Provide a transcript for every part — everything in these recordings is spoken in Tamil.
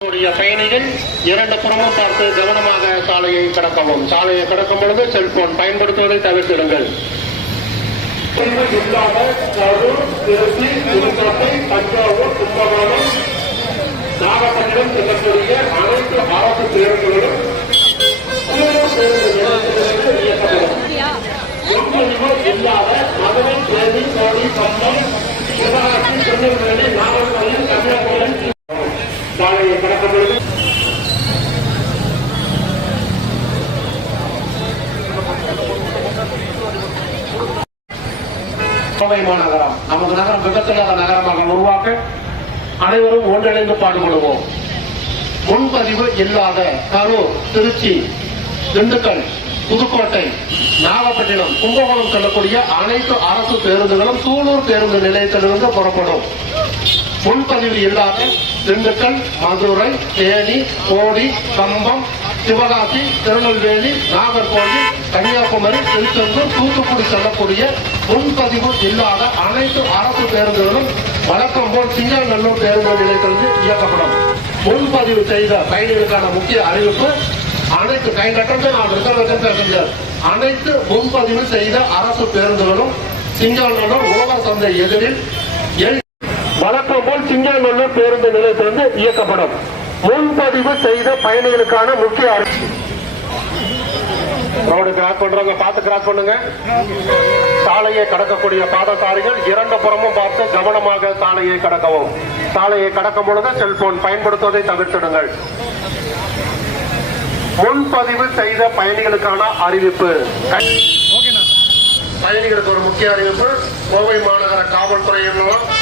பயணிகள் இரண்டு புறமும் பார்த்து கவனமாக சாலையை கடக்கவும். சாலையை கடக்கும் பொழுது செல்போன் பயன்படுத்துவதை தவிர்த்திடுங்கள். தஞ்சாவூர் கும்பகோணம் நாகப்பட்டினம் செல்லக்கூடிய அனைத்து அரசு பேருந்துகளும் இயக்கப்படும் இல்லாத மதுரை தேதி கோடி பந்தம் சிவகாசி திருநெல்வேலி நாகர்கோவில் சாலையை பொழுது கோவை நமது நகரம் விபத்தில்லாத நகரமாக உருவாக்க அனைவரும் ஒன்றிணைந்து பாடுபடுவோம். முன்பதிவு இல்லாத கரூர் திருச்சி திண்டுக்கல் புதுக்கோட்டை நாகப்பட்டினம் கும்பகோணம் செல்லக்கூடிய அனைத்து அரசு பேருந்துகளும் சூலூர் பேருந்து நிலையத்திலிருந்து புறப்படும். முன்பதிவு இல்லாத திண்டுக்கல் மதுரை தேனி கோடி கம்பம் சிவகாசி திருநெல்வேலி நாகர்கோவில் கன்னியாகுமரி திருச்செந்தூர் தூத்துக்குடி செல்லக்கூடிய முன்பதிவு இல்லாத அனைத்து அரசு பேருந்துகளும் வழக்கம் போல் சிங்கநல்லூர் பேருந்து நிலையத்திலிருந்து இயக்கப்படும். முன்பதிவு செய்த பயணிகளுக்கான முக்கிய அறிவிப்பு அனைத்து கை கட்டத்தை நான் ரிசர்வேஷன் பேச அனைத்து முன்பதிவு செய்த அரசு பேருந்துகளும் சிங்கநல்லூர் உலக சந்தை எதிரில் எல் வழக்கம் போல் சிங்கநல்லூர் பேருந்து நிலையத்திலிருந்து இயக்கப்படும். முன்பதிவு செய்த பயணிகளுக்கான முக்கிய அறி- ரோடு கிராஸ் பண்றவங்க பார்த்து கிராஸ் பண்ணுங்க. சாலையை கடக்கக்கூடிய பாதசாரிகள் இரண்டு புறமும் பார்த்து கவனமாக சாலையை கடக்கவும். சாலையை கடக்கும் பொழுது செல்போன் பயன்படுத்துவதை தவிர்த்திடுங்கள். முன்பதிவு செய்த பயணிகளுக்கான அறிவிப்பு. பயணிகளுக்கு ஒரு முக்கிய அறிவிப்பு. கோவை மாநகர காவல்துறையினர்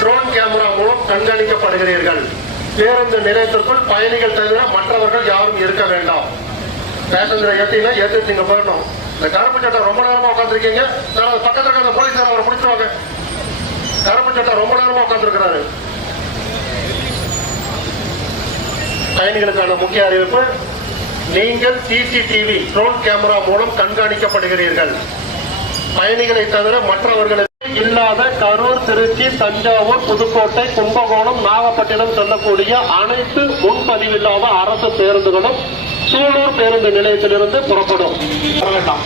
ட்ரோன் கேமரா மூலம் கண்காணிக்கப்படுகிறீர்கள். பேருந்து நிலையத்திற்குள் பயணிகள் தவிர மற்றவர்கள் யாரும் இருக்க வேண்டாம். பேசஞ்சரை ஏற்றினா ஏத்தி நீங்க போயிடணும். இந்த கருப்பு சட்டம் ரொம்ப நேரமா உட்காந்துருக்கீங்க பக்கத்துல இருக்க அந்த போலீஸார் அவரை பிடிச்சிருவாங்க கருப்பு சட்டம் ரொம்ப நேரமா உட்காந்துருக்கிறாரு பயணிகளுக்கான முக்கிய அறிவிப்பு நீங்கள் சிசிடிவி ட்ரோன் கேமரா மூலம் கண்காணிக்கப்படுகிறீர்கள். பயணிகளை தவிர மற்றவர்களை இல்லாத கரூர் திருச்சி தஞ்சாவூர் புதுக்கோட்டை கும்பகோணம் நாகப்பட்டினம் செல்லக்கூடிய அனைத்து முன்பதிவில்லாத அரசு பேருந்துகளும் சூலூர் பேருந்து நிலையத்திலிருந்து புறப்படும். வர வேண்டாம்